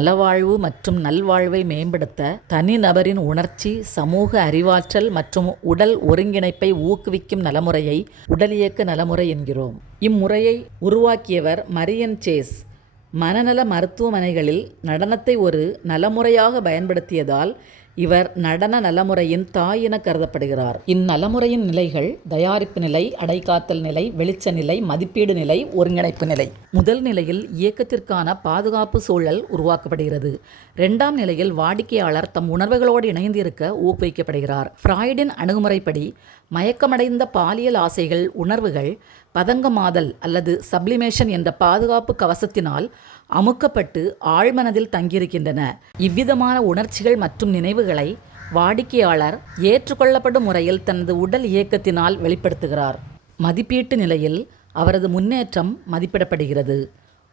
நலவாழ்வு மற்றும் நல்வாழ்வை மேம்படுத்த தனிநபரின் உணர்ச்சி சமூக அறிவாற்றல் மற்றும் உடல் ஒருங்கிணைப்பை ஊக்குவிக்கும் நலமுறையை உடலியக்க நலமுறை என்கிறோம். இம்முறையை உருவாக்கியவர் மரியன் சேஸ். மனநல மருத்துவமனைகளில் நடனத்தை ஒரு நலமுறையாக பயன்படுத்தியதால் இவர் நடன நலமுறையின் தாய் என கருதப்படுகிறார். இந்நலமுறையின் நிலைகள் தயாரிப்பு நிலை அடைக்காத்தல் நிலை வெளிச்ச நிலை மதிப்பீடு நிலை ஒருங்கிணைப்பு நிலை. முதல் நிலையில் இயக்கத்திற்கான பாதுகாப்பு சூழல் உருவாக்கப்படுகிறது. இரண்டாம் நிலையில் வாடிக்கையாளர் தம் உணர்வுகளோடு இணைந்து இருக்க ஊக்குவிக்கப்படுகிறார். ஃப்ராய்டின் அணுகுமுறைப்படி மயக்கமடைந்த பாலியல் ஆசைகள் உணர்வுகள் பதங்கமாதல் அல்லது சப்ளிமேஷன் என்ற பாதுகாப்பு கவசத்தினால் அமுக்கப்பட்டு ஆழ்மனதில் தங்கியிருக்கின்றன. இவ்விதமான உணர்ச்சிகள் மற்றும் நினைவுகளை வாடிக்கையாளர் ஏற்றுக்கொள்ளப்படும் முறையில் தனது உடல் இயக்கத்தினால் வெளிப்படுத்துகிறார். மதிப்பீட்டு நிலையில் அவரது முன்னேற்றம் மதிப்பிடப்படுகிறது.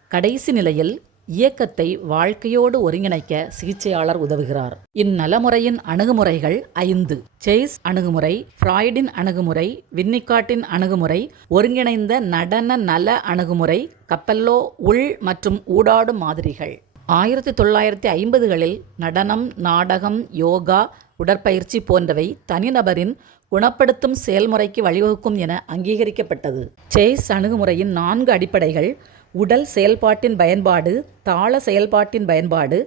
கடைசி நிலையில் இயக்கத்தை வாழ்க்கையோடு ஒருங்கிணைக்க சிகிச்சையாளர் உதவுகிறார். இந்நலமுறையின் அணுகுமுறைகள் ஐந்து. செய்ஸ் அணுகுமுறை ஃப்ராய்டின் அணுகுமுறை வின்னிகாட்டின் அணுகுமுறை ஒருங்கிணைந்த நடன நல அணுகுமுறை கப்பல்லோ உள் மற்றும் ஊடாடும் மாதிரிகள். ஆயிரத்தி தொள்ளாயிரத்தி ஐம்பதுகளில் நடனம் நாடகம் யோகா உடற்பயிற்சி போன்றவை தனிநபரின் குணப்படுத்தும் செயல்முறைக்கு வழிவகுக்கும் என அங்கீகரிக்கப்பட்டது. சேஸ் அணுகுமுறையின் நான்கு அடிப்படைகள் உடல் செயல்பாட்டின் பயன்பாடு தாள செயல்பாட்டின் பயன்பாடு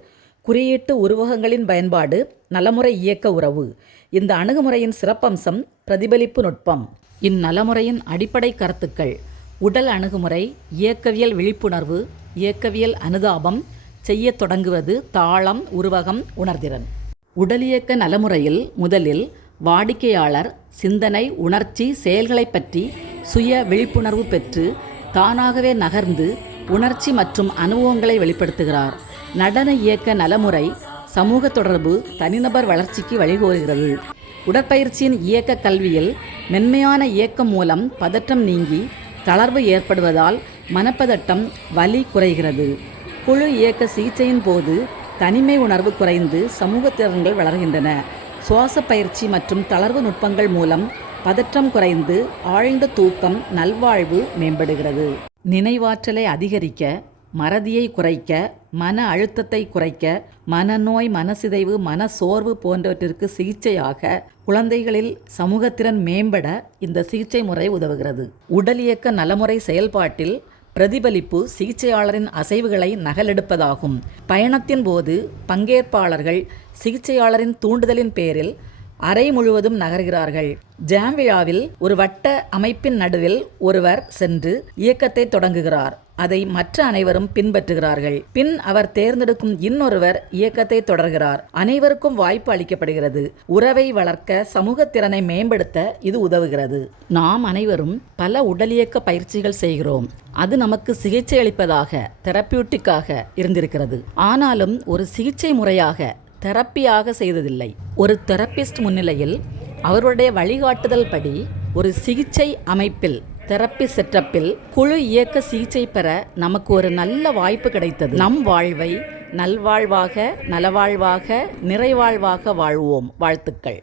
குறியீட்டு உருவகங்களின் பயன்பாடு நலமுறை இயக்க உறவு. இந்த அணுகுமுறையின் சிறப்பம்சம் பிரதிபலிப்பு நுட்பம். இந்நலமுறையின் அடிப்படை கருத்துக்கள் உடல் அணுகுமுறை இயக்கவியல் விழிப்புணர்வு இயக்கவியல் அனுதாபம் செய்ய தொடங்குவது தாளம் உருவகம் உணர்திறன். உடலியக்க நலமுறையில் முதலில் வாடிக்கையாளர் சிந்தனை உணர்ச்சி செயல்களைப் பற்றி சுய விழிப்புணர்வு பெற்று தானாகவே நகர்ந்து உணர்ச்சி மற்றும் அனுபவங்களை வெளிப்படுத்துகிறார். நடன இயக்க நலமுறை சமூக தொடர்பு தனிநபர் வளர்ச்சிக்கு வழிகோருகிறது உடற்பயிற்சியின் இயக்க கல்வியில் மென்மையான இயக்கம் மூலம் பதற்றம் நீங்கி தளர்வு ஏற்படுவதால் மனப்பதட்டம் வலி குறைகிறது. குழு இயக்க சிகிச்சையின் போது தனிமை உணர்வு குறைந்து சமூக திறன்கள் வளர்கின்றன. சுவாச பயிற்சி மற்றும் தளர்வு நுட்பங்கள் மூலம் பதற்றம் குறைந்து ஆழ்ந்த தூக்கம் நல்வாழ்வு மேம்படுகிறது. நினைவாற்றலை அதிகரிக்க மறதியை குறைக்க மன அழுத்தத்தை குறைக்க மனநோய் மனசிதைவு மன சோர்வு போன்றவற்றிற்கு சிகிச்சையாக குழந்தைகளில் சமூகத்திறன் மேம்பட இந்த சிகிச்சை முறை உதவுகிறது. உடல் இயக்க நலமுறை செயல்பாட்டில் பிரதிபலிப்பு சிகிச்சையாளரின் அசைவுகளை நகலெடுப்பதாகும். பயணத்தின் போது பங்கேற்பாளர்கள் சிகிச்சையாளரின் தூண்டுதலின் பேரில் அறை முழுவதும் நகர்கிறார்கள். ஜாம் விழாவில் ஒரு வட்ட அமைப்பின் நடுவில் ஒருவர் சென்று இயக்கத்தை தொடங்குகிறார். அதை மற்ற அனைவரும் பின்பற்றுகிறார்கள். பின் அவர் தேர்ந்தெடுக்கும் இன்னொருவர் இயக்கத்தை தொடர்கிறார். அனைவருக்கும் வாய்ப்பு அளிக்கப்படுகிறது. உறவை வளர்க்க சமூக திறனை மேம்படுத்த இது உதவுகிறது. நாம் அனைவரும் பல உடலியக்க பயிற்சிகள் செய்கிறோம். அது நமக்கு சிகிச்சை அளிப்பதாக தெரப்பியூட்டிக்காக இருந்திருக்கிறது. ஆனாலும் ஒரு சிகிச்சை முறையாக தெரப்பியாக செய்ததில்லை. ஒரு தெரப்பிஸ்ட் முன்னிலையில் அவருடைய வழிகாட்டுதல் படி ஒரு சிகிச்சை அமைப்பில் தெரப்பி செட்டப்பில் குழு இயக்க சிகிச்சை பெற நமக்கு ஒரு நல்ல வாய்ப்பு கிடைத்தது. நம் வாழ்வை நல்வாழ்வாக நலவாழ்வாக நிறைவாழ்வாக வாழ்வோம். வாழ்த்துக்கள்.